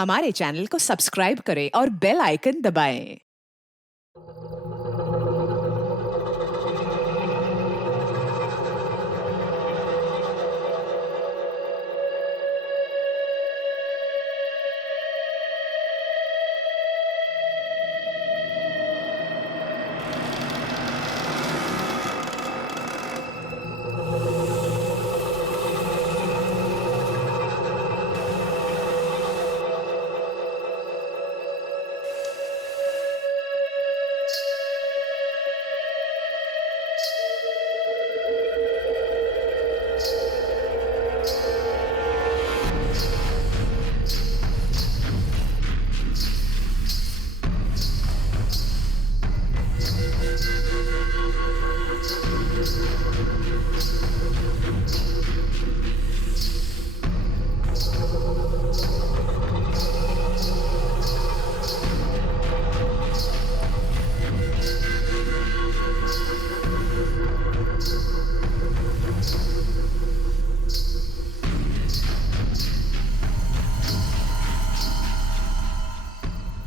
हमारे चैनल को सब्सक्राइब करें और बेल आइकन दबाएं।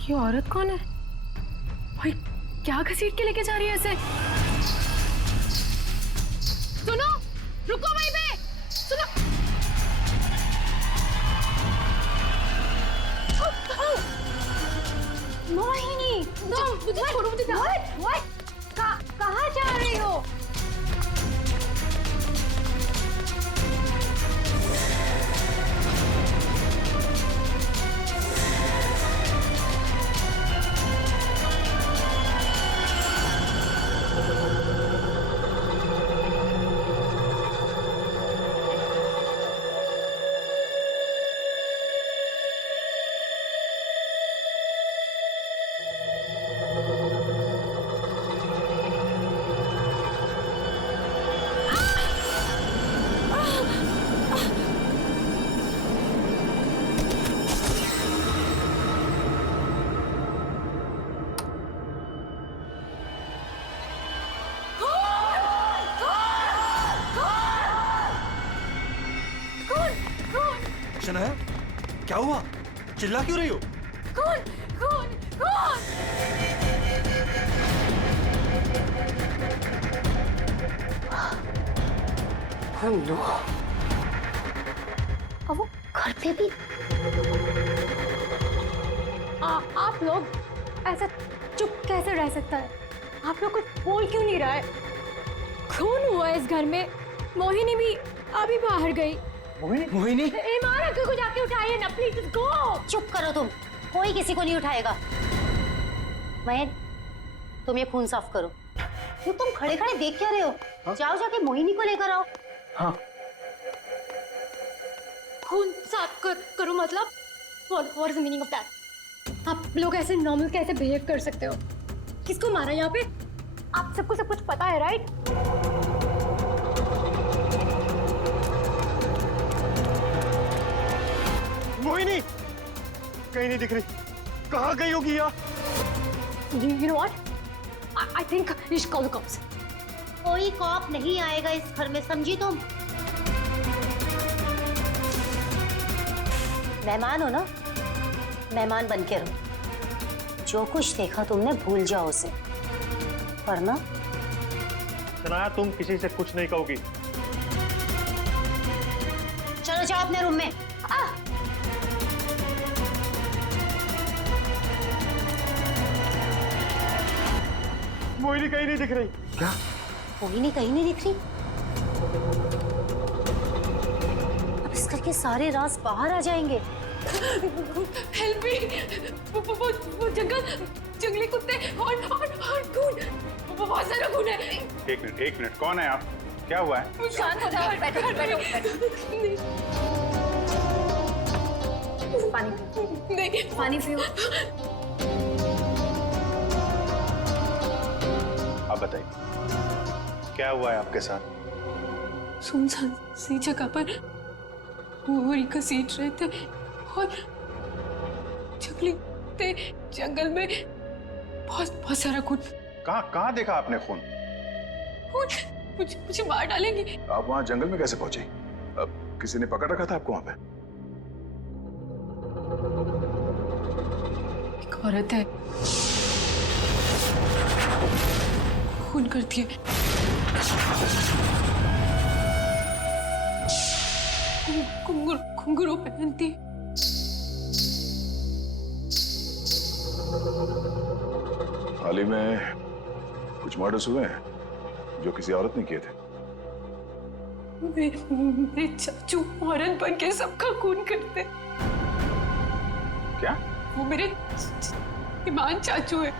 ये औरत कौन है भाई? क्या घसीट के लेके जा रही है ऐसे? सुनो, रुको वहीं पे। सुनो। मोहिनी, मुझे छोड़ो, मुझे कहाँ जा रही हो? शनाया, क्या हुआ? चिल्ला क्यों रही हो? कौन? कौन? कौन? हेलो। अब वो घर पे भी आप लोग ऐसा चुप कैसे रह सकता है? आप लोग कुछ बोल क्यों नहीं रहा है? खून हुआ इस घर में। मोहिनी भी अभी बाहर गई। मोहिनी? ईमान अंकल को जाके उठाइए ना प्लीज, गो। चुप करो तुम, कोई किसी को नहीं उठाएगा। मयन, तुम ये खून साफ करो। क्यों तुम खड़े खड़े देख क्या रहे हो? हाँ? जाओ जाके मोहिनी को लेकर आओ। हाँ। खून साफ करो मतलब? What is the meaning of that? आप लोग ऐसे नॉर्मल कैसे बिहेव कर सकते हो? किसको मारा यहाँ पे? आप सबको सब कुछ पता है, राइट? मोहिनी कहीं नहीं दिख रही। कहाँ गई होगी यार? You know what? I think we should call the cops. कोई कॉप नहीं आएगा इस घर में, समझी तुम? मेहमान हो ना, मेहमान बन के रहो। जो कुछ देखा तुमने भूल जाओ उसे, वरना शनाया, तुम किसी से कुछ नहीं कहोगी। चलो जाओ अपने रूम में। मोहिनी कहीं नहीं दिख रही। क्या? मोहिनी कहीं नहीं दिख रही। अब इस घर के सारे राज बाहर आ जाएंगे। Help me! वो जंगली कुत्ते और खून, बहुत सारा खून है। एक मिनट, कौन है आप? क्या हुआ है? शांत हो जाओ, बैठो। पानी पियो। नहीं, पानी पियो। आप बताइए, क्या हुआ है आपके साथ? सुनसान सी जगह पर बोरी घसीट रहे थे और जंगल में बहुत सारा खून। कहाँ देखा आपने खून? मुझे मार डालेंगे। आप वहाँ जंगल में कैसे पहुंचे? किसी ने पकड़ रखा था आपको वहाँ पे? औरत है, खून करती है। घुंघरू पहनती है। हाल ही में कुछ मर्डर्स हुए हैं जो किसी औरत ने किए थे। मेरे चाचू औरत बन के सबका खून करते। क्या? वो मेरे ईमान चाचू है।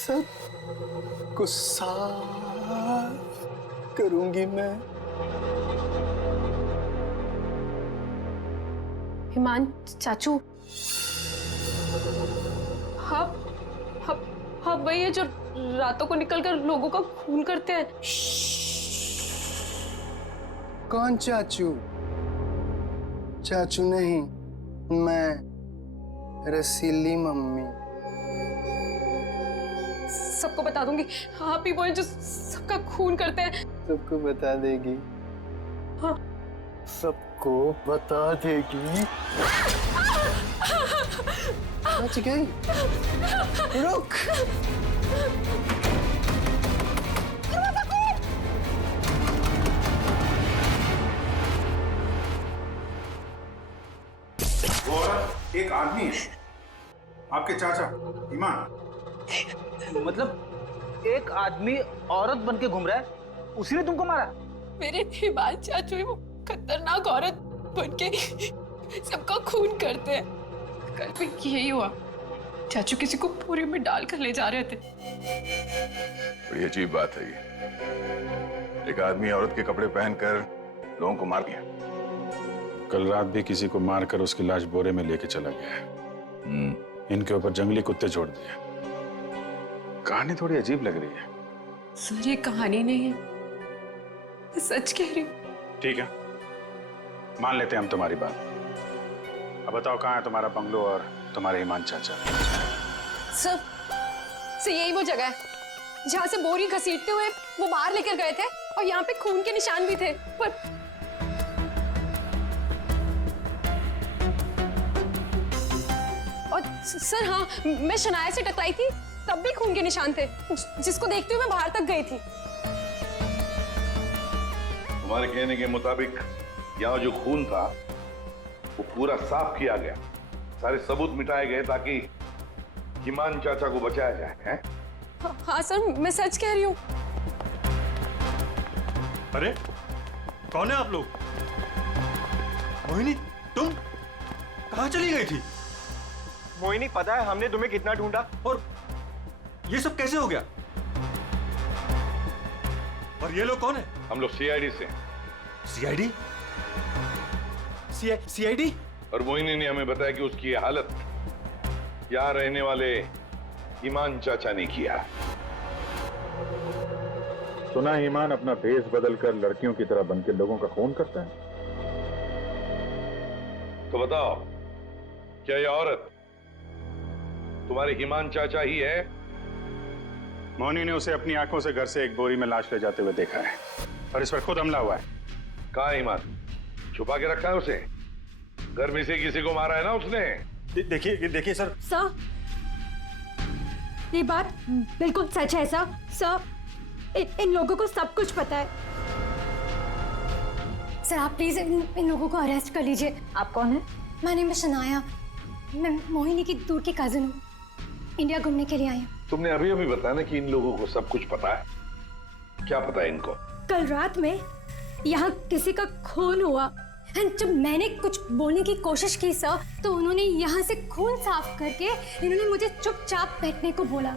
सब को साफ करूंगी मैं। ईमान चाचू, हाँ हाँ हाँ, वही है जो रातों को निकलकर लोगों का खून करते हैं। कौन चाचू? चाचू नहीं, मैं रसीली मम्मी। सबको बता दूंगी, आप ही वो हैं जो सबका खून करते हैं। सबको बता देगी? हाँ। सबको बता देगी? बच गई। रुक। वो औरत एक आदमी है, आपके चाचा ईमान। मतलब एक आदमी औरत बन के घूम रहा है, उसी ने तुमको मारा? मेरे ईमान चाचू ही वो खतरनाक औरत बन के सबका खून करते हैं। कल भी यही हुआ, चाचू किसी को पूरे में डालकर ले जा रहे थे। बड़ी अजीब बात है ये। एक आदमी औरत के कपड़े पहनकर लोगों को मार दिया। कल रात भी किसी को मारकर उसकी लाश बोरे में लेके चला गया है। इनके ऊपर जंगली कुत्ते छोड़ दिए। कहानी थोड़ी अजीब लग रही है। सर ये कहानी नहीं है, मैं सच कह रही हूँ। ठीक है, मान लेते हैं हम तुम्हारी बात। अब बताओ कहाँ है तुम्हारा बंगलो और तुम्हारे ईमान चाचा? सर यही वो जगह है जहाँ से बोरी घसीटते हुए वो बाहर लेकर गए थे, और यहाँ पे खून के निशान भी थे। पर और सर हाँ, मैं शनाया से टकराई थी, तब भी खून के निशान थे, जिसको देखते हुए मैं बाहर तक गई थी। तुम्हारे कहने के मुताबिक यहाँ जो खून था वो पूरा साफ किया गया, सारे सबूत मिटाए गए ताकि ईमान चाचा को बचाया जाए, हैं? हाँ सर, मैं सच कह रही हूँ। अरे कौन है आप लोग? मोहिनी, तुम कहाँ चली गई थी? मोहिनी, पता है हमने तुम्हें कितना ढूंढा, और ये सब कैसे हो गया? और ये लोग कौन है? हम लोग सीआईडी से। सीआईडी? सीआईडी? और मोहिनी ने हमें बताया कि उसकी ये हालत यहाँ रहने वाले ईमान चाचा ने किया। सुना ईमान अपना भेष बदलकर लड़कियों की तरह बनकर लोगों का खून करता है। तो बताओ, क्या ये औरत तुम्हारे ईमान चाचा ही है? मोहिनी ने उसे अपनी आंखों से घर से एक बोरी में लाश ले जाते हुए देखा है, और इस पर खुद हमला हुआ है। कहाँ ईमान? छुपा के रखा है उसे? घर में से किसी को मारा है ना उसने? देखिए सर। सर, ये बात बिल्कुल सच है सर। सर, इन लोगों को सब कुछ पता है। सर आप प्लीज इन लोगों को अरेस्ट कर लीजिए। आप कौन है? My name is Shanaya. मैं मोहिनी की दूर की कजिन हूँ, इंडिया घूमने के लिए आई हूँ। तुमने अभी अभी बताया ना कि इन लोगों को सब कुछ पता है। क्या पता है इनको? कल रात में यहाँ किसी का खून हुआ, एंड जब मैंने कुछ बोलने की कोशिश की सर, तो उन्होंने यहाँ से खून साफ करके इन्होंने मुझे चुपचाप बैठने को बोला।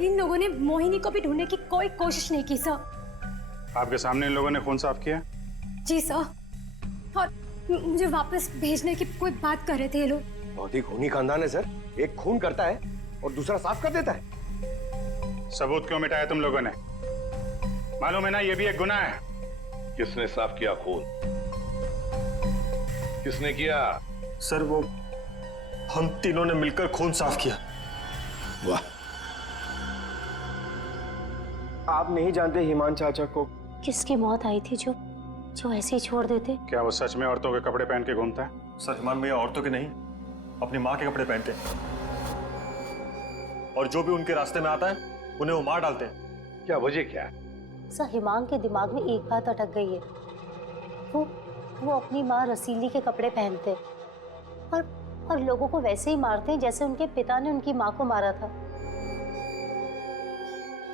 इन लोगों ने मोहिनी को भी ढूंढने की कोई कोशिश नहीं की सर। आपके सामने इन लोगों ने खून साफ किया? जी सर, और मुझे वापस भेजने की कोई बात कर रहे थे ये लोग। बहुत ही खूनी खानदान है सर। एक खून करता है और दूसरा साफ कर देता है। सबूत क्यों मिटाया तुम लोगों ने? मालूम है ना ये भी एक गुनाह है। किसने साफ किया खून? किसने किया? सर वो हम तीनों ने मिलकर खून साफ किया। वाह, आप नहीं जानते हिमान चाचा को। किसकी मौत आई थी जो जो ऐसे ही छोड़ देते? क्या वो सच में औरतों के कपड़े पहन के घूमता है? सर, हिमान भैया औरतों के नहीं, अपनी माँ के कपड़े पहनते हैं। और जो भी उनके रास्ते में आता है उन्हें वो मार डालते हैं। क्या वजह क्या है? सर, हिमांग के दिमाग में एक बात अटक गई है। वो अपनी माँ रसीली के कपड़े पहनते और लोगों को वैसे ही मारते हैं जैसे उनके पिता ने उनकी माँ को मारा था।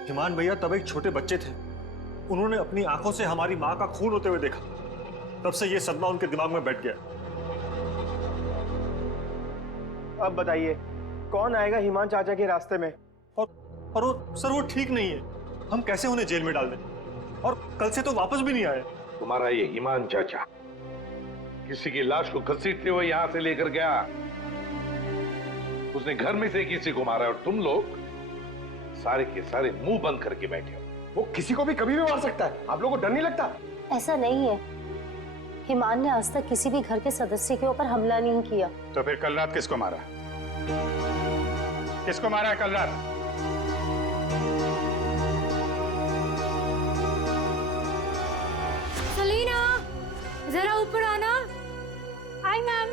हिमान भैया तब एक छोटे बच्चे थे। उन्होंने अपनी आंखों से हमारी माँ का खून होते हुए देखा। तब से ये सदमा उनके दिमाग में बैठ गया। अब बताइए कौन आएगा हिमान चाचा के रास्ते में? और वो सर, वो ठीक नहीं है। हम कैसे उन्हें जेल में डाल दें? और कल से तो वापस भी नहीं आए। तुम्हारा ये हिमान चाचा किसी की लाश को घसीटते हुए यहां से लेकर गया। उसने घर में से किसी को मारा और तुम लोग सारे के सारे मुंह बंद करके बैठे हो। वो किसी को भी कभी भी मार सकता है, आप लोगों को डर नहीं लगता? ऐसा नहीं है। हिमान ने आज तक किसी भी घर के सदस्य के ऊपर हमला नहीं किया। तो फिर कल रात किसको मारा? किसको मारा है कल रात? सलीना, जरा ऊपर आना। Hi ma'am.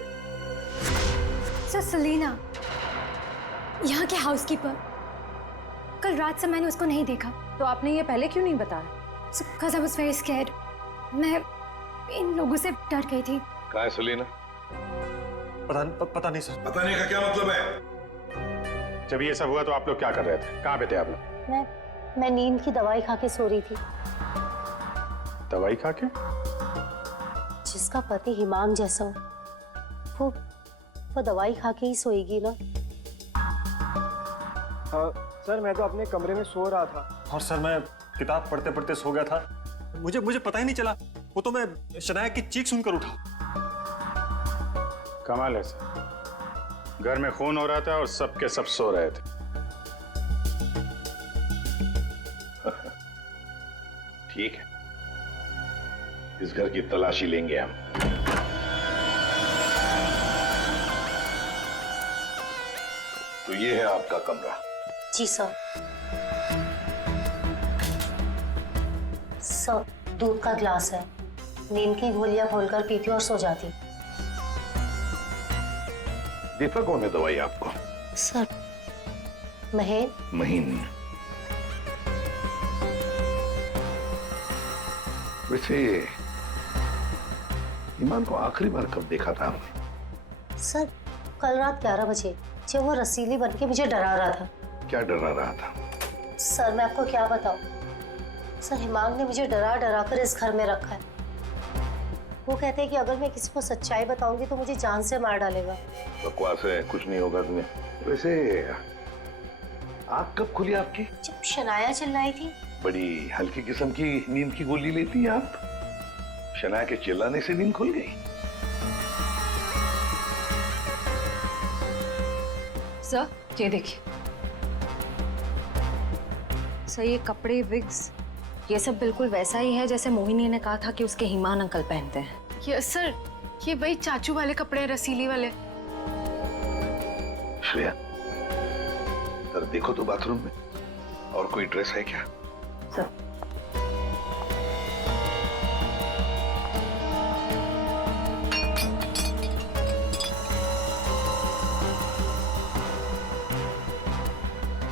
सर, सलीना यहाँ के हाउसकीपर। कल रात से मैंने उसको नहीं देखा। तो आपने ये पहले क्यों नहीं बताया? Because I was very scared. मैं इन लोगों से डर गई थी। कहाँ है सलीना? पता नहीं सर। पता नहीं का क्या मतलब है? जब ये सब हुआ तो आप लोग क्या कर रहे थे? कहाँ पे थे आप लोग? मैं नींद की दवाई खा के सो रही थी। दवाई खा के? जिसका पति हिमांग जैसा हो, वो दवाई खा के ही सोएगी ना। सर, मैं तो अपने कमरे में सो रहा था। और सर, मैं किताब पढ़ते पढ़ते सो गया था। मुझे पता ही नहीं चला। वो तो मैं शनाया की चीख सुनकर उठा। कमाल है सर, घर में खून हो रहा था और सबके सब सो रहे थे। ठीक है, इस घर की तलाशी लेंगे हम। तो ये है आपका कमरा। जी सर। सर, दूध का ग्लास है। नींद की गोलियां घोलकर पीती और सो जाती। देता कौन है दवाई आपको? सर, महीन। महीन। वैसे ईमान को आखिरी बार कब देखा था आपने? सर, कल रात 11 बजे जब वो रसीली बनके मुझे डरा रहा था। क्या डरा रहा था? सर, मैं आपको क्या बताऊं। सर, हिमांग ने मुझे डरा डरा कर इस घर में रखा है। वो कहते हैं कि अगर मैं किसी को सच्चाई बताऊंगी तो मुझे जान से मार डालेगा। बकवास है, कुछ नहीं होगा तुम्हें। वैसे आँख कब खुली आपकी? जब शनाया चिल्लाई थी। बड़ी हल्की किस्म की नींद की गोली लेती हैं आप। शनाया के चिल्लाने से नींद खुल गई? सर, ये देखिए सर, ये कपड़े, विग्स, ये सब बिल्कुल वैसा ही है जैसे मोहिनी ने कहा था कि उसके हिमान अंकल पहनते हैं। ये सर, ये वही चाचू वाले कपड़े, रसीली वाले। श्रेया, सर देखो तो बाथरूम में और कोई ड्रेस है क्या? सर,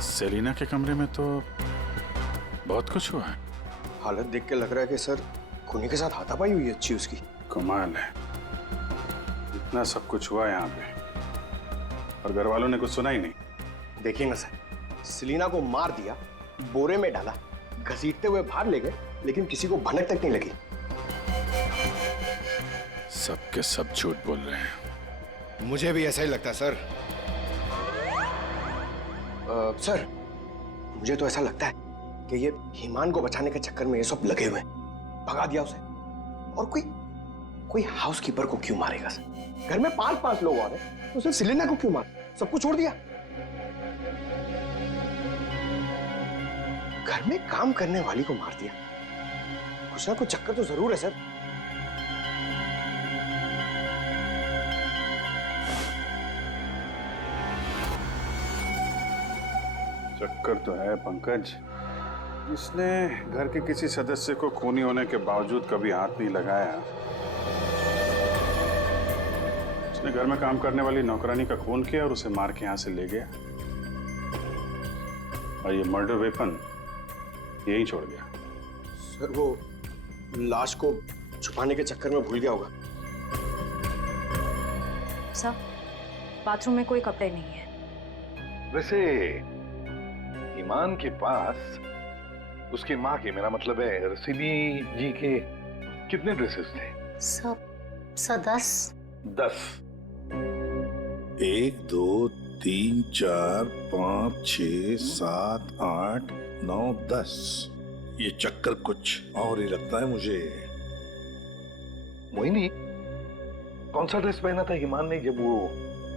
सेलिना के कमरे में तो बहुत कुछ हुआ है। हालत देख के लग रहा है कि सर खूनी के साथ हाथापाई हुई है अच्छी उसकी। कमाल है, इतना सब कुछ हुआ यहाँ पे और घर वालों ने कुछ सुना ही नहीं। देखिए ना सर, सेलिना को मार दिया, बोरे में डाला, घसीटते हुए बाहर ले गए, लेकिन किसी को भनक तक नहीं लगी। सबके सब झूठ बोल रहे हैं। मुझे भी ऐसा ही लगता है सर। सर, मुझे तो ऐसा लगता है कि ये हिमान को बचाने के चक्कर में ये सब लगे हुए हैं। भगा दिया उसे। और कोई हाउसकीपर को क्यों मारेगा सर? घर में 5-5 लोग और हैं, तो सिर्फ सेलिना को क्यों मार? सबको छोड़ दिया। घर में काम करने वाली को मार दिया। कुछ ना कुछ चक्कर तो जरूर है सर। चक्कर तो है पंकज, इसने घर के किसी सदस्य को खूनी होने के बावजूद कभी हाथ नहीं लगाया। उसने घर में काम करने वाली नौकरानी का खून किया और उसे मार के यहां से ले गया, और ये मर्डर वेपन यहीं छोड़ गया। सर वो लाश को छुपाने के चक्कर में भूल गया होगा। सर, बाथरूम में कोई कपड़े नहीं है। वैसे ईमान के पास उसकी माँ के, मेरा मतलब है रसीली जी के, कितने ड्रेसेस थे? सब 10। 1 2 3 4 5 6 7 8 9 10। ये चक्कर कुछ और ही लगता है मुझे। मोहिनी, कौन सा ड्रेस पहना था ईमान ने जब वो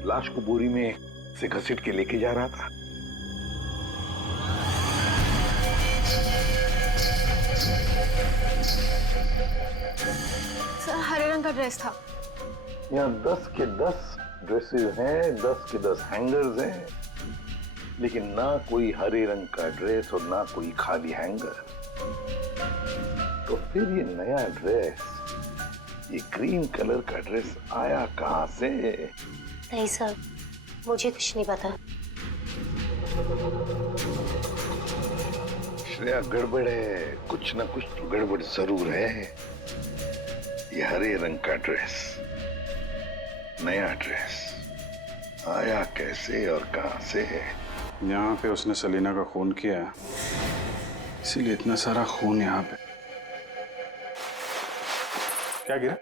लाश को बोरी में से घसीट के लेके जा रहा था? सर, हरे रंग का ड्रेस था। यहाँ 10 के 10 ड्रेसेस हैं, 10 के 10 हैंगर्स हैं, लेकिन ना कोई हरे रंग का ड्रेस और ना कोई खाली हैंगर। तो फिर ये नया ड्रेस, ये ग्रीन कलर का ड्रेस आया कहां से? नहीं सर, मुझे कुछ नहीं पता। श्रेया, गड़बड़ है, कुछ ना कुछ तो गड़बड़ जरूर है। ये हरे रंग का ड्रेस, नया ड्रेस आया कैसे और कहां से? यहाँ पे उसने सलीना का खून किया, इसीलिए इतना सारा खून यहाँ पे। क्या गिरा?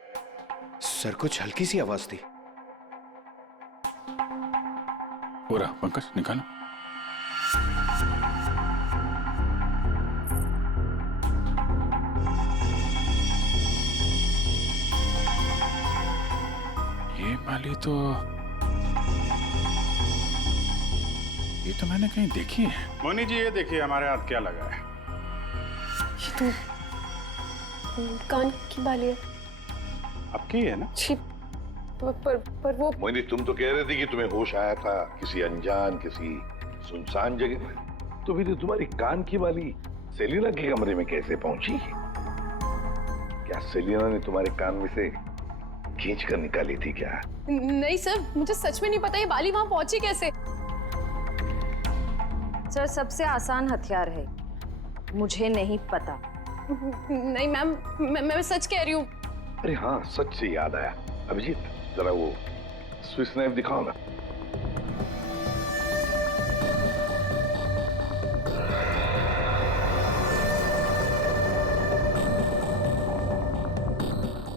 सर कुछ हल्की सी आवाज थी। पूरा पंकज निकालो। ये वाली तो मैंने कहीं देखी है। मोनी जी, ये देखिए हमारे हाथ क्या लगा है। ये तो कान की बाली है। आपकी है ना? छी, पर वो मोहिनी, तुम तो कह रहे थे कि तुम्हें होश आया था किसी अनजान, किसी सुनसान जगह में, तो फिर तुम्हारी कान की बाली सेलिना के कमरे में कैसे पहुंची? क्या सेलिना ने तुम्हारे कान में से खींच कर निकाली थी क्या? नहीं सर, मुझे सच में नहीं पता ये बाली वहां पहुंची कैसे। सर, सबसे आसान हथियार है, मुझे नहीं पता। नहीं मैम, मैं सच कह रही हूँ। अरे हाँ, सच से याद आया, अभिजीत जरा वो स्विस नाइफ दिखाओ ना।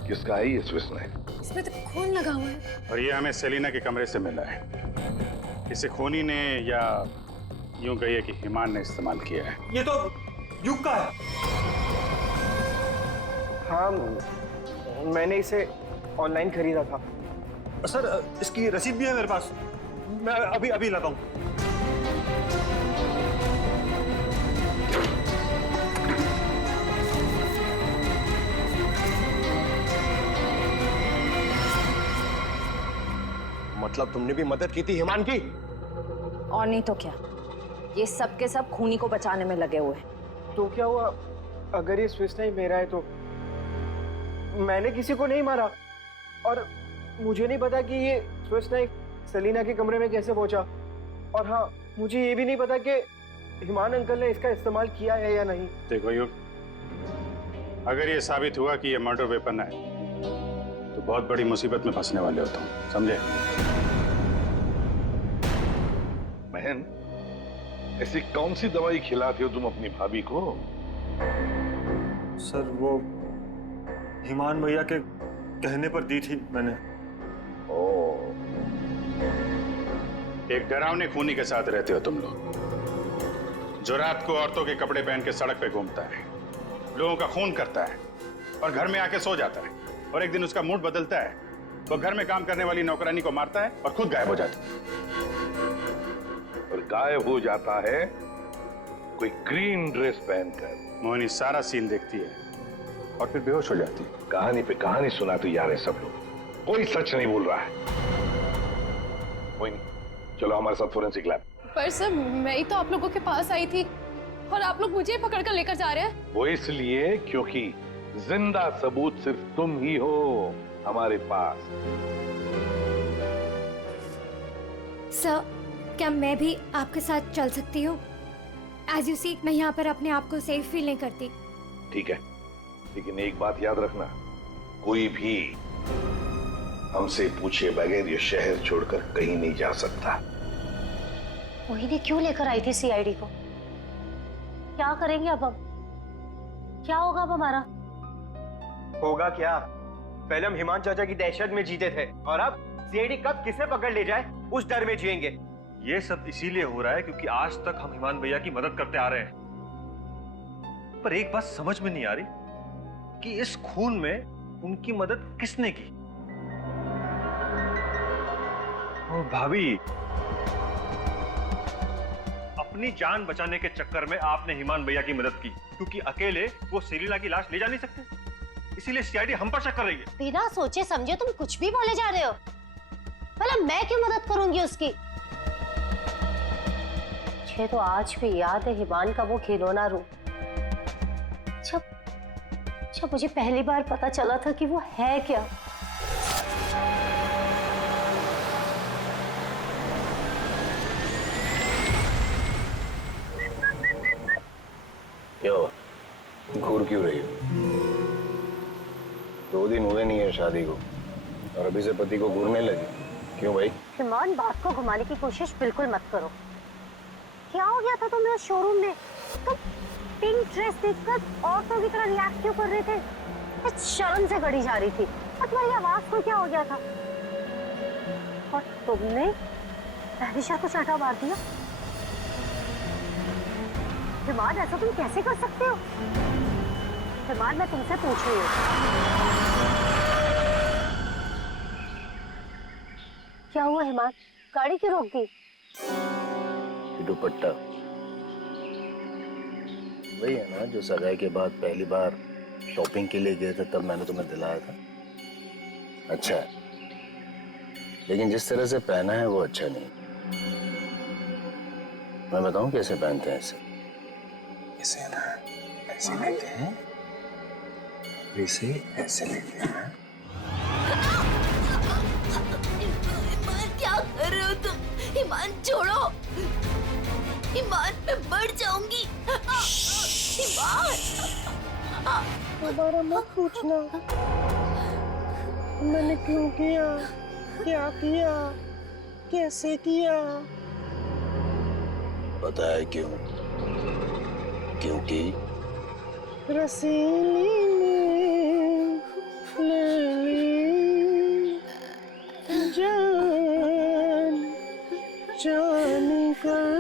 किसका है ये स्विस नाइफ? इसमें तो खून लगा हुआ है। और ये हमें सेलिना के कमरे से मिला है। इसे खूनी ने, या यूं कहिए कि हिमान ने इस्तेमाल किया है। ये तो युग का है। हाँ, मैंने इसे ऑनलाइन खरीदा था। सर, इसकी रसीद भी है मेरे पास, मैं अभी लाता हूँ। मतलब तुमने भी मदद की थी हिमान की? और नहीं तो क्या, ये सब के सब खूनी को बचाने में लगे हुए हैं। तो क्या हुआ अगर ये स्विस नाइफ मेरा है? तो मैंने किसी को नहीं मारा, और मुझे नहीं पता कि ये स्विस नाइफ सलीना के कमरे में कैसे पहुंचा। और हाँ, मुझे ये भी नहीं पता कि हिमान अंकल ने इसका इस्तेमाल किया है या नहीं। देखो युग, अगर ये साबित हुआ कि ये मर्डर वेपन है तो बहुत बड़ी मुसीबत में फंसने वाले हो तुम, समझे? बहन, ऐसी कौन सी दवाई खिलाते हो तुम अपनी भाभी को? सर, वो हिमान भैया के कहने पर दी थी मैंने। ओह, एक डरावने खूनी के साथ रहते हो तुम लोग, जो रात को औरतों के कपड़े पहन के सड़क पे घूमता है, लोगों का खून करता है और घर में आके सो जाता है, और एक दिन उसका मूड बदलता है, वो घर में काम करने वाली नौकरानी को मारता है और खुद गायब हो जाता है। और गायब हो जाता है कोई ग्रीन ड्रेस पहनकर। मोहिनी सारा सीन देखती है और फिर बेहोश हो जाती है। कहानी पे कहानी सुनाते जा रहे सब लोग, कोई सच नहीं बोल रहा है। मोहिनी, चलो हमारे साथ फोरेंसिक लैब। पर सर, मैं ही तो आप लोगों के पास आई थी, और आप लोग मुझे ही पकड़ कर लेकर जा रहे हैं। वो इसलिए क्योंकि जिंदा सबूत सिर्फ तुम ही हो हमारे पास। सर, क्या मैं भी आपके साथ चल सकती हूँ? एज यू सी, मैं यहाँ पर अपने आप को सेफ फील नहीं करती। ठीक है, लेकिन एक बात याद रखना, कोई भी हमसे पूछे बगैर ये शहर छोड़कर कहीं नहीं जा सकता। मोहिनी क्यों लेकर आई थी सीआईडी को? क्या करेंगे अब हम? क्या होगा अब हमारा? होगा क्या? पहले हम हिमान चाचा की दहशत में जीते थे और अब सीआईडी कब किसे पकड़ ले जाए उस डर में जिएंगे। ये सब इसीलिए हो रहा है क्योंकि आज तक हम हिमान भैया की मदद करते आ रहे हैं। पर एक बात समझ में नहीं आ रही कि इस खून में उनकी मदद किसने की? ओ भाभी, अपनी जान बचाने के चक्कर में आपने हिमान भैया की मदद की क्योंकि अकेले वो सेलिना की लाश ले जा नहीं सकते, इसीलिए सीआईडी हम पर शक कर रही है। बिना सोचे समझे तुम कुछ भी बोले जा रहे हो। भला मैं क्यों मदद करूंगी उसकी? मुझे तो आज भी याद है हिमान का वो खिलौना रूप, जब मुझे पहली बार पता चला था कि वो है क्या। क्या हुआ? घूर क्यों रही हो? 2 दिन हुए नहीं है शादी को और अभी से पति को घूरने लगी, क्यों भाई? हिमान, बात को घुमाने की कोशिश बिल्कुल मत करो। क्या हो गया था तुम्हें उस शोरूम में? तुम पिंक ड्रेस देखकर औरतों की तरह रिएक्ट क्यों कर रहे थे? इस शर्म से गड़ी जा रही थी और तुम्हारी आवाज को क्या हो गया था? और तुमने तहरीशा को चाटा मार दिया। हिमान, ऐसा तुम कैसे कर सकते हो? हिमान, मैं तुमसे पूछ रही हूँ। क्या हुआ हिमान? गाड़ी क्यों रोक दी? दुपट्टा वही है ना जो सगाई के बाद पहली बार शॉपिंग के लिए गए थे, तब मैंने तुम्हें दिलाया था। अच्छा है, लेकिन जिस तरह से पहना है वो अच्छा नहीं। मैं बताऊं कैसे पहनते हैं इसे? इसे ना ऐसे लेते हैं, इसे ऐसे लेते हैं। ईमान, क्या कर रहे हो तुम? ईमान छोड़ो, ईमान मैं मर जाऊंगी। ईमान, दोबारा मत पूछना मैंने क्यों किया, क्या किया, कैसे किया। पता है क्यों? क्योंकि रसीली ने ले ली जान जान कर।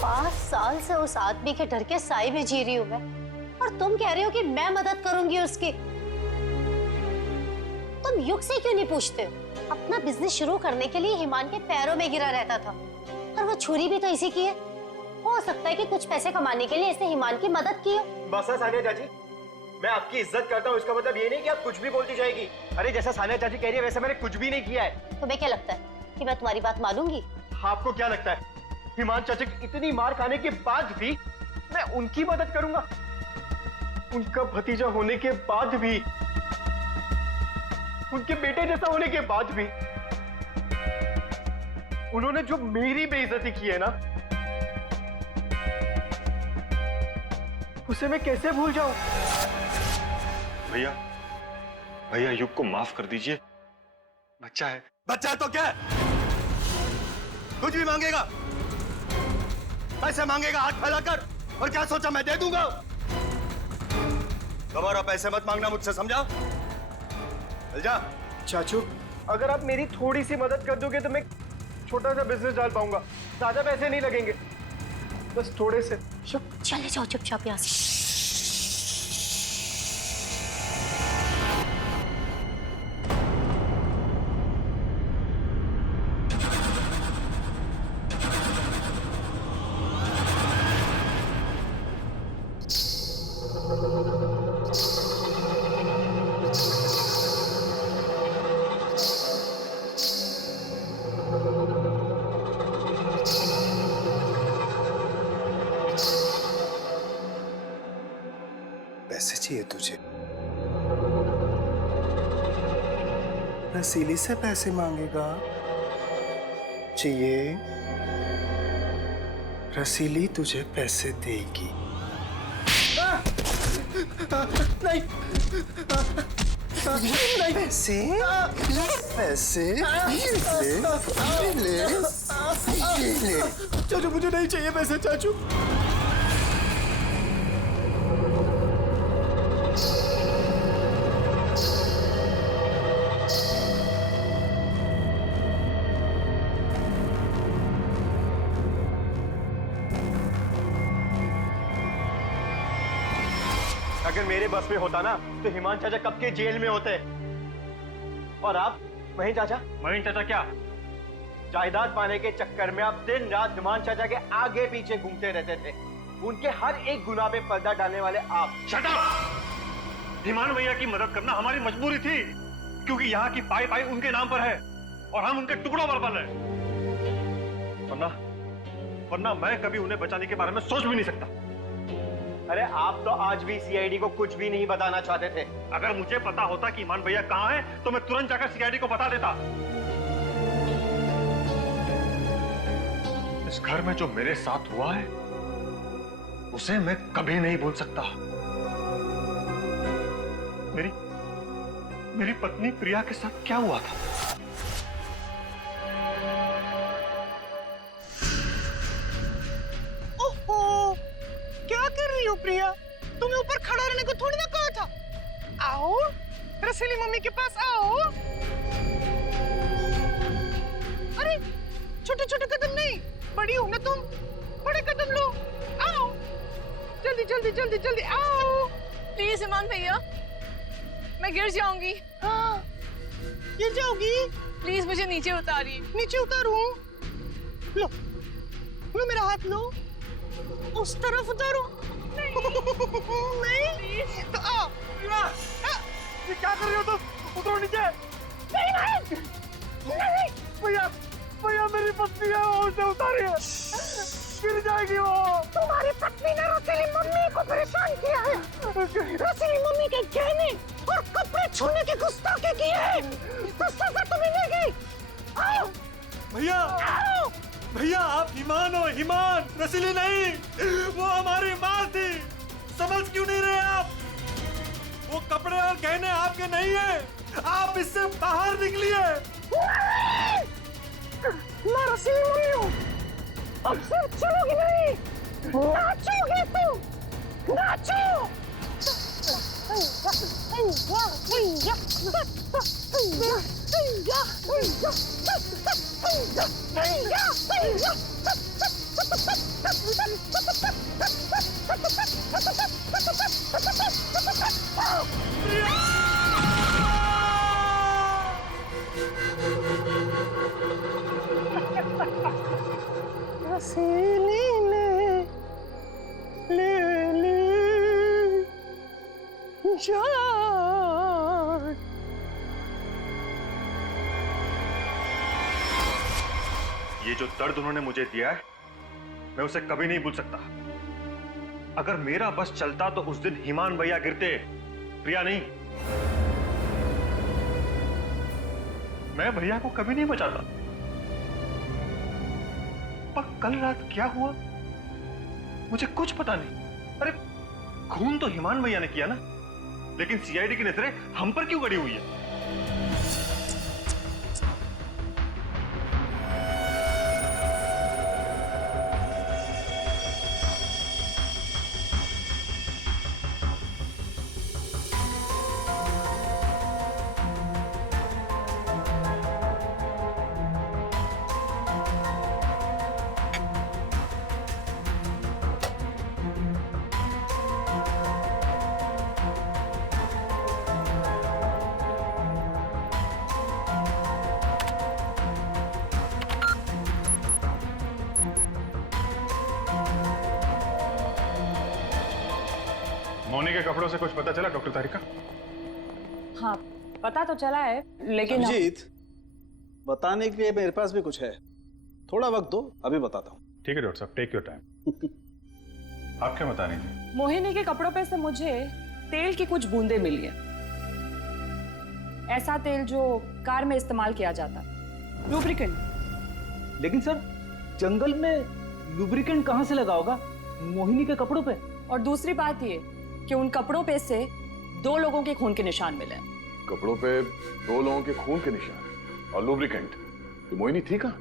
5 साल से उस आदमी के डर के साए में जी रही हूँ मैं, और तुम कह रहे हो कि मैं मदद करूंगी उसकी। तुम युग से क्यों नहीं पूछते हो? अपना बिजनेस शुरू करने के लिए हिमान के पैरों में गिरा रहता था, और वो छुरी भी तो इसी की है। हो सकता है कि कुछ पैसे कमाने के लिए इसने हिमान की मदद की हो। बस सानिया चाची, मैं आपकी इज्जत करता हूँ, इसका मतलब ये नहीं कि आप कुछ भी बोलती जाएगी। अरे जैसा सानिया चाची कह रही है वैसे मैंने कुछ भी नहीं किया है। तुम्हें क्या लगता है कि मैं तुम्हारी बात मानूंगी? आपको क्या लगता है हिमान चाचा की इतनी मार खाने के बाद भी मैं उनकी मदद करूंगा? उनका भतीजा होने के बाद भी, उनके बेटे जैसा होने के बाद भी उन्होंने जो मेरी बेइज्जती की है ना, उसे मैं कैसे भूल जाऊं? भैया, भैया युग को माफ कर दीजिए, बच्चा है। बच्चा है तो क्या है? कुछ भी मांगेगा, पैसे मांगेगा हाथ फैलाकर, और क्या सोचा मैं दे दूंगा? दोबारा पैसे मत मांगना मुझसे, समझा? चल जा। चाचू, अगर आप मेरी थोड़ी सी मदद कर दोगे तो मैं छोटा सा बिजनेस डाल पाऊंगा। ज्यादा पैसे नहीं लगेंगे, बस थोड़े से। चले जाओ चुपचाप यहाँ से। चाहिए तुझे? रसीली से पैसे मांगेगा? चाहिए? रसीली तुझे पैसे देगी। नहीं, नहीं। पैसे? पैसे? ले। चाचू मुझे नहीं चाहिए पैसे चाचू। अगर मेरे बस में होता ना तो हिमान चाचा कब के जेल में होते। और आप महीन चाचा? महीन चाचा क्या? जायदाद पाने के चक्कर में आप दिन रात हिमान चाचा के आगे पीछे घूमते रहते थे। उनके हर एक गुनाह पे पर्दा डालने वाले आप। Shut up! हिमान भैया की मदद करना हमारी मजबूरी थी, क्योंकि यहाँ की पाई पाई उनके नाम पर है और हम उनके टुकड़ों पर पल रहे। वरना मैं कभी उन्हें बचाने के बारे में सोच भी नहीं सकता। अरे आप तो आज भी सीआईडी को कुछ भी नहीं बताना चाहते थे। अगर मुझे पता होता कि ईमान भैया कहाँ है तो मैं तुरंत जाकर सीआईडी को बता देता। इस घर में जो मेरे साथ हुआ है उसे मैं कभी नहीं भूल सकता। मेरी पत्नी प्रिया के साथ क्या हुआ था? क्या कर रही हो प्रिया? तुम्हें ऊपर खड़ा रहने को थोड़ी ना कहा था। आओ रसीली मम्मी के पास आओ। अरे छोटे छोटे कदम नहीं, बड़ी हो ना तुम, बड़े कदम लो। आओ जल्दी जल्दी जल्दी जल्दी आओ। प्लीज ईमान भैया, मैं गिर जाऊंगी। हाँ गिर जाओगी? प्लीज मुझे नीचे उतारिए। नीचे उतारूं? लो लो मेरा हाथ लो, उस तरफ उतारो। नहीं तो आओ। ये क्या कर रहे हो तुम? उतरो नीचे। नहीं भैया भैया मेरी पत्नी है, वो उसे उतारिए, गिर जाएगी वो। तुम्हारी पत्नी ने रसीली मम्मी को परेशान किया है। रसीली मम्मी के गहने और कपड़े छूने की गुस्ताखी की है, तो सजा तो मिलेगी। आओ भैया, भैया आप ईमान हो, ईमान, रसीली नहीं। वो हमारी माँ थी, समझ क्यों नहीं रहे आप? वो कपड़े और गहने आपके नहीं है, आप इससे बाहर निकलिए। मैं रसीली मम्मी हूँ। अब सिर्फ चलोगी नहीं, नाचोगे तुम, नाचो। रसीली ने ले ली जान। ये जो दर्द उन्होंने मुझे दिया है मैं उसे कभी नहीं भूल सकता। अगर मेरा बस चलता तो उस दिन ईमान भैया गिरते, प्रिया नहीं। मैं भैया को कभी नहीं बचाता। पर कल रात क्या हुआ मुझे कुछ पता नहीं। अरे खून तो ईमान भैया ने किया ना, लेकिन सीआईडी की नजरें हम पर क्यों गड़ी हुई है? मोनी के कपड़ों से कुछ पता चला डॉक्टर तारिका? हाँ पता तो चला है, लेकिन अभिजीत, बताने के लिए मेरे पास भी कुछ है, थोड़ा वक्त दो, अभी बताता हूँ। ठीक है डॉक्टर साहब, टेक योर टाइम। आप क्या बता रही थी? मोहिनी के कपड़ों पे से मुझे तेल की कुछ बूंदें मिली हैं। ऐसा तेल जो कार में इस्तेमाल किया जाता, लुब्रिकेंट। लेकिन सर, जंगल में लुब्रिकेंट कहाँ से लगा होगा? मोहिनी के कपड़ों पे। और दूसरी बात ये कि उन कपड़ों पे से 2 लोगों के खून के निशान मिले। कपड़ों पे 2 लोगों के खून के निशान और लुब्रिकेंट। तो मोहिनी थी कहाँ?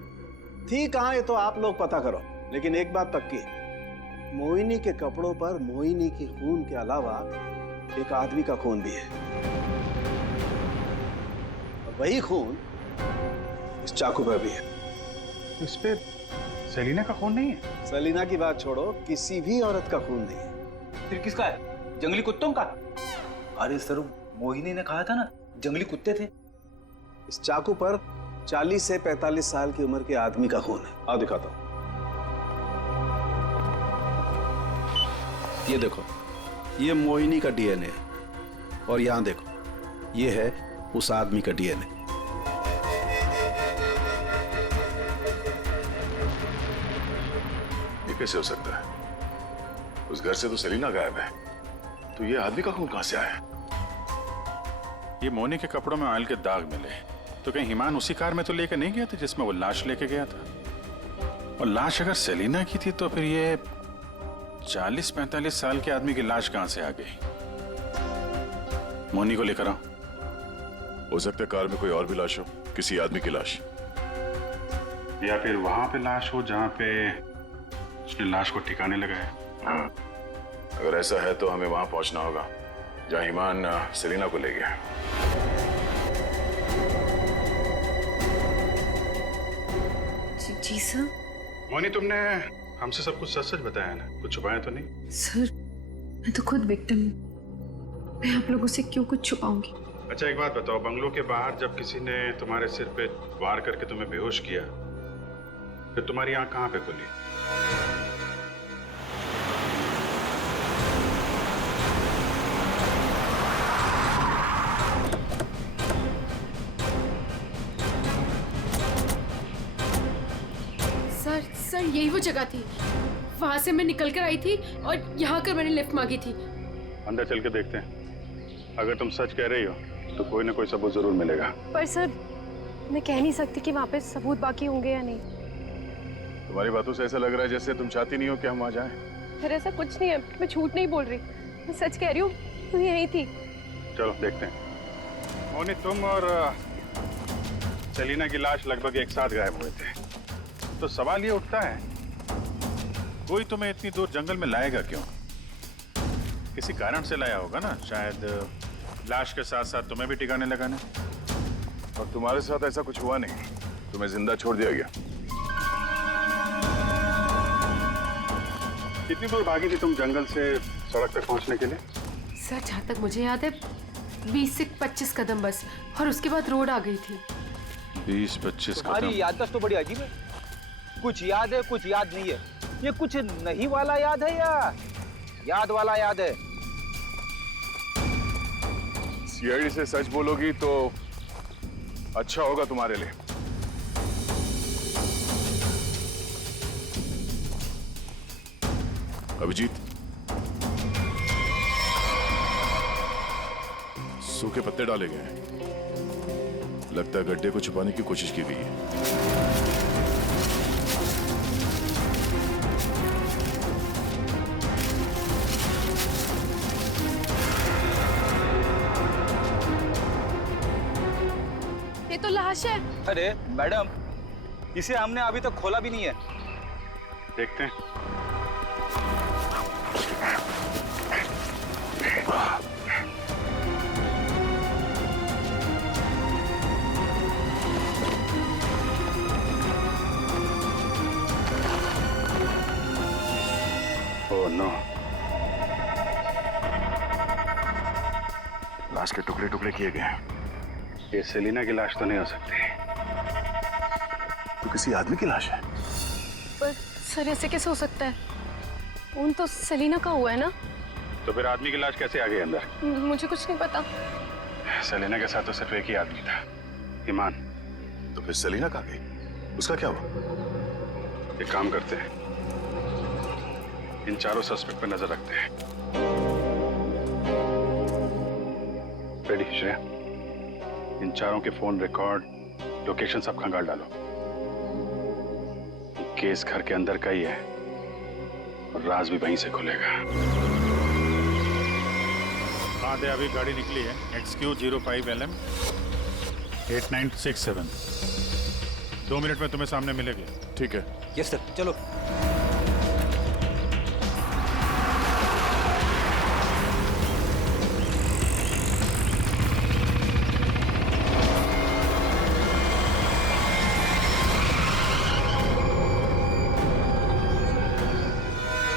थी कहाँ ये तो आप लोग पता करो, लेकिन एक बात पक्की, मोहिनी के कपड़ों पर मोहिनी के खून के अलावा एक आदमी का खून भी है। और वही खून इस चाकू पर भी है। इस पे सेलिना का खून नहीं है? सेलिना की बात छोड़ो, किसी भी औरत का खून नहीं है। फिर किसका है? जंगली कुत्तों का? अरे सर, मोहिनी ने कहा था ना जंगली कुत्ते थे। इस चाकू पर 40 से 45 साल की उम्र के आदमी का खून है। आओ दिखाता हूं। ये देखो, ये मोहिनी का डीएनए है और यहां देखो, ये है उस आदमी का डीएनए। ये कैसे हो सकता है? उस घर से तो सेलिना गायब है, तो ये आदमी का खून कहां से आया? ये मोनी के कपड़ों में ऑयल के दाग मिले, तो कहीं हिमान उसी कार में तो लेके नहीं गया था जिसमें वो लाश लेके गया था? और लाश अगर सेलिना की थी तो फिर ये 40-45 साल के आदमी की लाश कहां से आ गई? मोनी को लेकर आओ। हो सकता है कार में कोई और भी लाश हो, किसी आदमी की लाश, या फिर वहां पे लाश हो जहां पे उसने लाश को ठिकाने लगाया। हाँ, अगर ऐसा है तो हमें वहां पहुंचना होगा जहां हिमान सेलिना को ले गया। जी सर। मोनी, तुमने हमसे सब कुछ सच सच बताया ना? कुछ छुपाया तो नहीं? सर, मैं तो खुद विक्टिम हूँ, मैं आप लोगों से क्यों कुछ छुपाऊंगी? अच्छा एक बात बताओ, बंगलों के बाहर जब किसी ने तुम्हारे सिर पे वार करके तुम्हें बेहोश किया, फिर तुम्हारी आंख कहाँ पे खुली? सर यही वो जगह थी, वहां से मैं निकल कर आई थी और यहाँ कर मैंने लिफ्ट मांगी थी। अंदर चल के देखते हैं, अगर तुम सच कह रही हो तो कोई ना कोई सबूत जरूर मिलेगा। पर सर, मैं कह नहीं सकती कि वहाँ पे सबूत बाकी होंगे या नहीं। तुम्हारी बातों से ऐसा लग रहा है जैसे तुम चाहती नहीं हो कि हम वहां जाएं। सर ऐसा कुछ नहीं है, मैं झूठ नहीं बोल रही, मैं सच कह रही हूँ, तू यहीं थी। चलो देखते हैं। मोनी, तुम और सेलिना की लाश लगभग एक साथ गायब हुए थे, तो सवाल ये उठता है, कोई तुम्हें इतनी दूर जंगल में लाएगा क्यों? किसी कारण से लाया होगा ना, शायद लाश के साथ साथ तुम्हें भी ठिकाने लगाने। और तुम्हारे साथ ऐसा कुछ हुआ नहीं, तुम्हें जिंदा छोड़ दिया गया। कितनी दूर भागी थी तुम जंगल से सड़क तक पहुंचने के लिए? सर जहाँ तक मुझे याद है 20 से 25 कदम बस, और उसके बाद रोड आ गई थी। 20-25 कदम? तुम्हारी याददाश्त तो बड़ी अजीब है, कुछ याद है कुछ याद नहीं है। ये कुछ नहीं वाला याद है या याद वाला याद है? सीआईडी से सच बोलोगी तो अच्छा होगा तुम्हारे लिए। अभिजीत, सूखे पत्ते डाले गए हैं, लगता है गड्ढे को छुपाने की कोशिश की गई है। ये तो लाश है। अरे मैडम, इसे हमने अभी तक खोला भी नहीं है। देखते हैं। ओह नो, लाश के टुकड़े टुकड़े किए गए हैं। ये सेलिना की लाश तो नहीं हो सकती, तो किसी आदमी की लाश है। पर सर ऐसे कैसे हो सकता है? खून तो सेलिना का हुआ है ना? तो फिर आदमी की लाश कैसे आ गई अंदर? मुझे कुछ नहीं पता। सेलिना के साथ तो सिर्फ एक ही आदमी था, ईमान। तो फिर सेलिना कहाँ गई? उसका क्या हुआ? एक काम करते हैं, इन चारों सस्पेक्ट पे नजर रखते हैं। रेडी श्रेया, इन चारों के फोन रिकॉर्ड, लोकेशन सब खंगाल डालो। ये केस घर के अंदर का ही है और राज भी वहीं से खुलेगा। हाँ दे, अभी गाड़ी निकली है XQ05LM 8967। 2 मिनट में तुम्हें सामने मिलेगी। ठीक है। यस सर, चलो।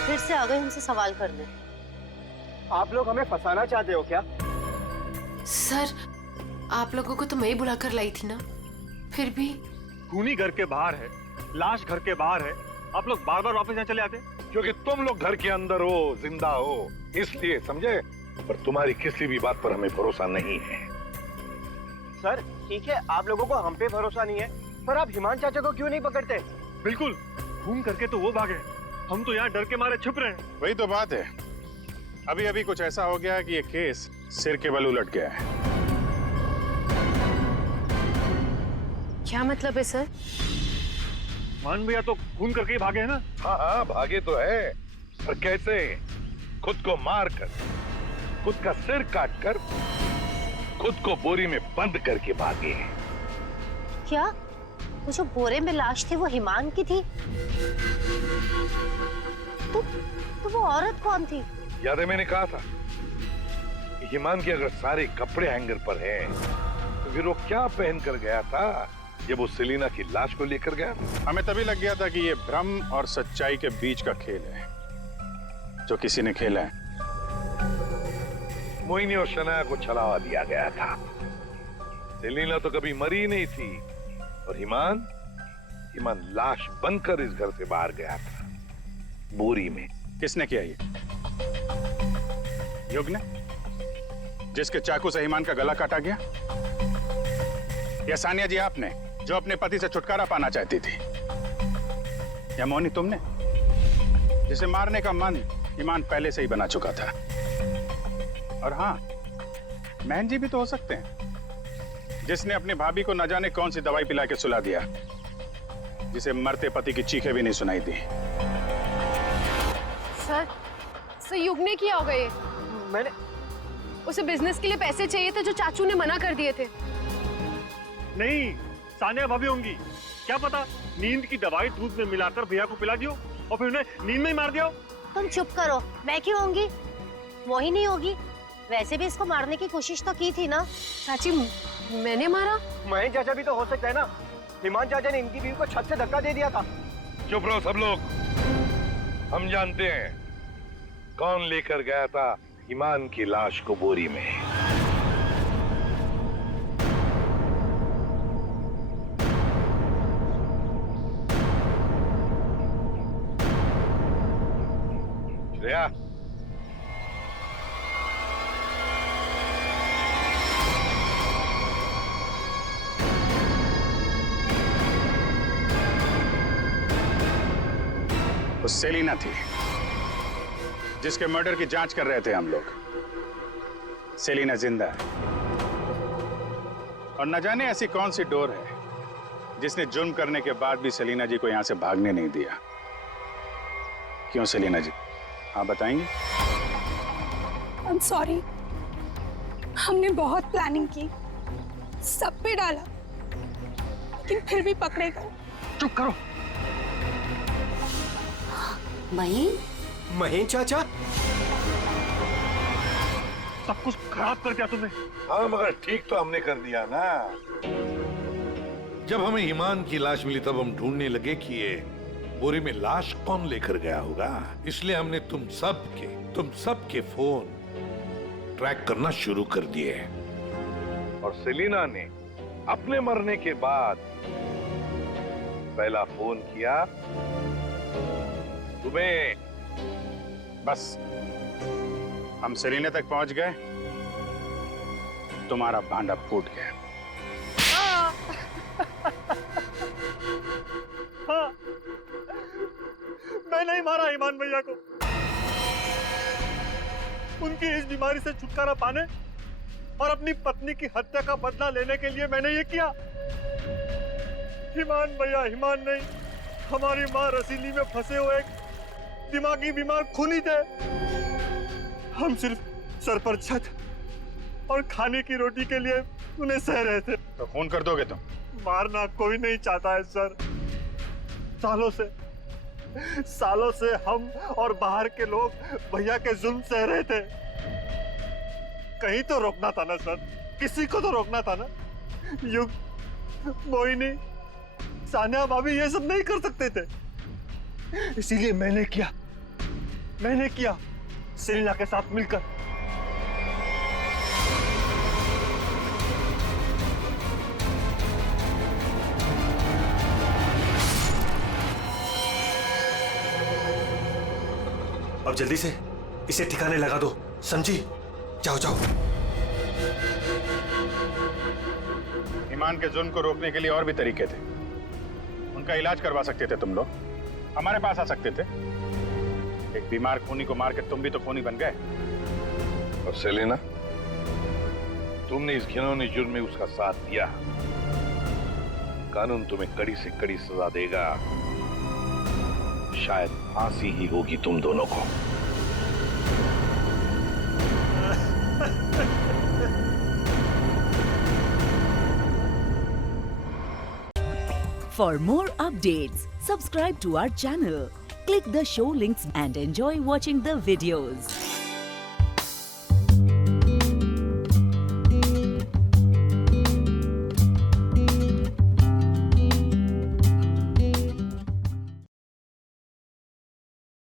फिर से आ गए हमसे सवाल करने। आप लोग हमें फंसाना चाहते हो क्या? सर, आप लोगों को तो मैं ही बुलाकर लाई थी ना, फिर भी। खूनी घर के बाहर है, लाश घर के बाहर है, आप लोग बार बार वापस यहाँ चले आते? क्योंकि तुम लोग घर के अंदर हो, जिंदा हो, इसलिए, समझे? पर तुम्हारी किसी भी बात पर हमें भरोसा नहीं है। सर ठीक है, आप लोगों को हम पे भरोसा नहीं है, पर आप हिमान चाचा को क्यों नहीं पकड़ते? बिल्कुल, खून करके तो वो भागे, हम तो यहाँ डर के मारे छुप रहे हैं। वही तो बात है, अभी अभी कुछ ऐसा हो गया कि ये केस सिर के बल उलट गया है। क्या मतलब है सर? मान भैया तो खून करके ही भागे है ना? हाँ हाँ, भागे तो है, पर कैसे? खुद को मार कर, खुद का सिर काट कर, खुद को बोरी में बंद करके भागे। क्या वो जो बोरे में लाश थी वो हिमान की थी? तो वो औरत कौन थी? याद है मैंने कहा था कि हिमान के अगर सारे कपड़े हैंगर पर हैं, तो फिर वो क्या पहन कर गया था जब वो सेलिना की लाश को लेकर गया? हमें तभी लग गया था कि ये भ्रम और सच्चाई के बीच का खेल है जो किसी ने खेला है। मोहिनी और शनाया को छलावा दिया गया था। सेलिना तो कभी मरी नहीं थी, और हिमान लाश बनकर इस घर से बाहर गया था, बोरी में। किसने किया ये? युग ने, जिसके चाकू से हिमान का गला काटा गया? या सानिया जी आपने, जो अपने पति से छुटकारा पाना चाहती थी? या मोहिनी तुमने, जिसे मारने का मन हिमान पहले से ही बना चुका था? और हाँ, महन जी भी तो हो सकते हैं, जिसने अपनी भाभी को न जाने कौन सी दवाई पिला के सुला दिया, जिसे मरते पति की चीखें भी नहीं सुनाई दी। सर युग ने किया होगा ये। मैंने उसे बिजनेस के लिए पैसे चाहिए थे जो चाचू ने मना कर दिए थे। नहीं, सानिया भाभी होंगी, क्या पता नींद की दवाई दूध में मिलाकर भैया को पिला दियो और फिर उन्हें नींद में ही मार दिया। तुम चुप करो, मैं क्यों होंगी? वही नहीं होगी। वैसे भी इसको मारने की कोशिश तो की थी ना। चाची, मैंने मारा? महेश चाचा भी तो हो सकता है ना। हिमान चाचा ने इनकी बीवी को छत से धक्का दे दिया था। चुप रहो सब लोग, हम जानते हैं कौन लेकर गया था हिमान की लाश को बोरी में। श्रेया, वो सेलिना थी जिसके मर्डर की जांच कर रहे थे हम लोग। सेलिना जिंदा है, और न जाने ऐसी कौन सी डोर है जिसने जुर्म करने के बाद भी सेलिना जी को यहां से भागने नहीं दिया। क्यों सेलिना जी, आप बताएंगे? I'm sorry, हमने बहुत प्लानिंग की, सब पे डाला, लेकिन फिर भी पकड़े गए। चुप करो। महेश चाचा, सब कुछ खराब कर दिया तुमने। हाँ, मगर ठीक तो हमने कर दिया ना। जब हमें ईमान की लाश मिली तब हम ढूंढने लगे कि ये बोरी में लाश कौन लेकर गया होगा। इसलिए हमने तुम सबके फोन ट्रैक करना शुरू कर दिए। और सेलिना ने अपने मरने के बाद पहला फोन किया तुम्हें। बस हम सेलिना तक पहुंच गए, तुम्हारा भांडा फूट गया। हाँ, मैं नहीं मारा ईमान भैया को। उनकी इस बीमारी से छुटकारा पाने और अपनी पत्नी की हत्या का बदला लेने के लिए मैंने ये किया। हिमान भैया, हिमान नहीं, हमारी माँ रसीली में फंसे हुए एक दिमागी बीमार खूनी थे। हम सिर्फ सर पर छत और खाने की रोटी के लिए उन्हें सह रहे थे। तो खून कर दोगे तुम? मारना कोई नहीं चाहता है सर। सालों से हम और बाहर के लोग भैया के जुल्म सह रहे थे। कहीं तो रोकना था ना सर, किसी को तो रोकना था ना। युग, मोहिनी, सानिया भाभी ये सब नहीं कर सकते थे, इसीलिए मैंने किया सेलिना के साथ मिलकर। अब जल्दी से इसे ठिकाने लगा दो, समझी? जाओ जाओ। ईमान के जुल्म को रोकने के लिए और भी तरीके थे। उनका इलाज करवा सकते थे तुम लोग, हमारे पास आ सकते थे। एक बीमार खूनी को मार के तुम भी तो खूनी बन गए। और सेलिना, तुमने इस घिनौने जुर्म में उसका साथ दिया। कानून तुम्हें कड़ी से कड़ी सजा देगा, शायद फांसी ही होगी तुम दोनों को। For more updates, subscribe to our channel, click the show links and enjoy watching the videos.